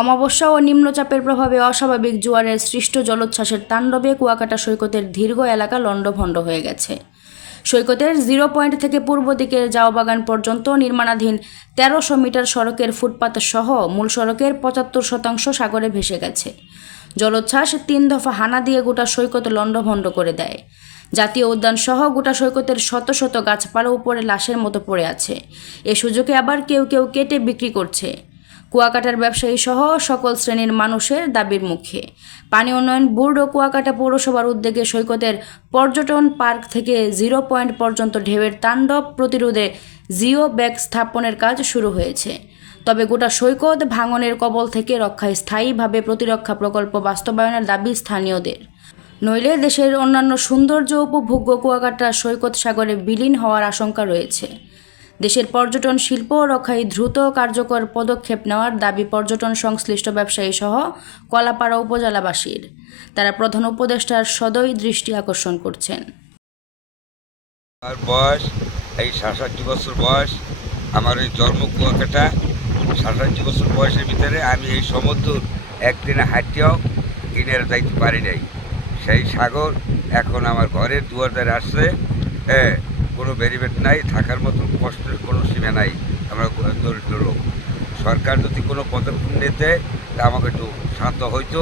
অমাবস্যা ও নিম্নচাপের প্রভাবে অস্বাভাবিক জোয়ারের সৃষ্ট জলোচ্ছ্বাসের তাণ্ডবে কুয়াকাটা সৈকতের দীর্ঘ এলাকা লণ্ডভণ্ড হয়ে গেছে। সৈকতের জিরো পয়েন্ট থেকে পূর্ব দিকের জাওবাগান পর্যন্ত নির্মাণাধীন তেরোশো মিটার সড়কের ফুটপাত সহ মূল সড়কের পঁচাত্তর শতাংশ সাগরে ভেসে গেছে। জলোচ্ছ্বাস তিন দফা হানা দিয়ে গোটা সৈকত লণ্ডভণ্ড করে দেয়। জাতীয় উদ্যান সহ গোটা সৈকতের শত শত গাছপালা উপরে লাশের মতো পড়ে আছে। এ সুযোগে আবার কেউ কেউ কেটে বিক্রি করছে। কুয়াকাটার ব্যবসায়ী সহ সকল শ্রেণির মানুষের দাবির মুখে। পানি উন্নয়ন বোর্ড ও কুয়াকাটা পৌরসভার উদ্যোগে সৈকতের পর্যটন পার্ক থেকে জিরো পয়েন্ট পর্যন্ত ঢেউয়ের তাণ্ডব প্রতিরোধে জিও ব্যাগ স্থাপনের কাজ শুরু হয়েছে। তবে গোটা সৈকত ভাঙনের কবল থেকে রক্ষায় স্থায়ীভাবে প্রতিরক্ষা প্রকল্প বাস্তবায়নের দাবি স্থানীয়দের। নইলে দেশের অন্যান্য সৌন্দর্য উপভোগ্য কুয়াকাটা সৈকত সাগরে বিলীন হওয়ার আশঙ্কা রয়েছে। দেশের পর্যটন শিল্প রক্ষায় দ্রুত কার্যকর পদক্ষেপ নেওয়ার দাবি পর্যটন সংশ্লিষ্ট ব্যবসায়ী সহ কলাপাড়া উপজেলাবাসীর। তারা প্রধান উপদেষ্টার সদয় দৃষ্টি আকর্ষণ করছেন। আমার বয়স, এই সাতাশি বছর বয়স, আমার ওই জন্ম কুয়াকাটা সাতাশি বছর বয়সের ভিতরে আমি এই সমুদ্র একদিনে হাঁটিয়াও কিনে যাইতে পারি নাই। সেই সাগর এখন আমার ঘরের দুয়ার দ্বারে আসছে হ্যাঁ কোনো ব্যারিবেট নাই, থাকার মতন কষ্টের কোনো সীমা নাই, আমরা দরিদ্র লোক। সরকার যদি কোনো পদক্ষেপ নিতে, তা আমাকে একটু শান্ত হইতো।